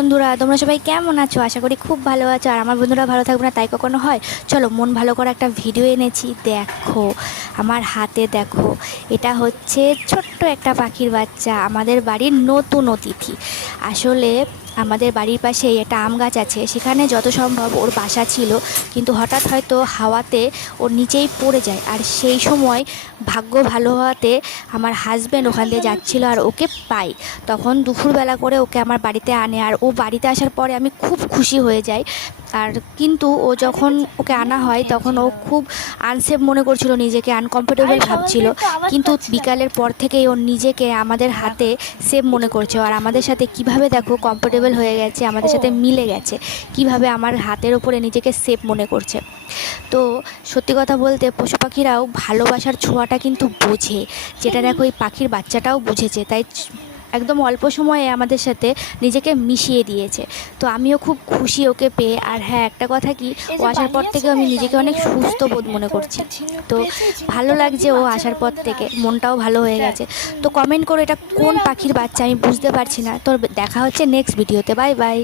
বন্ধুরা, তোমরা সবাই কেমন আছো? আশা করি খুব ভালো আছো। আর আমার বন্ধুরা ভালো থাকবে না তাই কখনো হয়? চলো, মন ভালো করে একটা ভিডিও এনেছি। দেখো আমার হাতে, দেখো এটা হচ্ছে ছোট্ট একটা পাখির বাচ্চা, আমাদের বাড়ির নতুন অতিথি। আসলে আমাদের বাড়ির পাশেই একটা আম গাছ আছে, সেখানে যত সম্ভব ওর বাসা ছিল, কিন্তু হঠাৎ হয়তো হাওয়াতে ওর নিচেই পড়ে যায়। আর সেই সময় ভাগ্য ভালো হওয়াতে আমার হাজব্যান্ড ওখান দিয়ে যাচ্ছিলো আর ওকে পাই। তখন দুপুরবেলা করে ওকে আমার বাড়িতে আনে, আর ও বাড়িতে আসার পরে আমি খুব খুশি হয়ে যাই। আর কিন্তু ও যখন ওকে আনা হয় তখন ও খুব আনসেফ মনে করছিল, নিজেকে আনকমফোর্টেবল ভাবছিল। কিন্তু বিকালের পর থেকেই ও নিজেকে আমাদের হাতে সেফ মনে করছে, আর আমাদের সাথে কিভাবে দেখো কমফোর্টেবল হয়ে গেছে, আমাদের সাথে মিলে গেছে, কিভাবে আমার হাতের ওপরে নিজেকে সেফ মনে করছে। তো সত্যি কথা বলতে পশু পাখিরাও ভালোবাসার ছোঁয়াটা কিন্তু বোঝে, যেটা দেখো এই পাখির বাচ্চাটাও বুঝেছে। তাই একদম অল্প সময়ে আমাদের সাথে নিজেকে মিশিয়ে দিয়েছে। তো আমিও খুব খুশি ওকে পেয়ে। আর হ্যাঁ, একটা কথা কি, ও আসার পর থেকে আমি নিজেকে অনেক সুস্থ বোধ মনে করছি। তো ভালো লাগছে, ও আসার পর থেকে মনটাও ভালো হয়ে গেছে। তো কমেন্ট করো এটা কোন পাখির বাচ্চা, আমি বুঝতে পারছি না। তো দেখা হচ্ছে নেক্সট ভিডিওতে। Bye bye.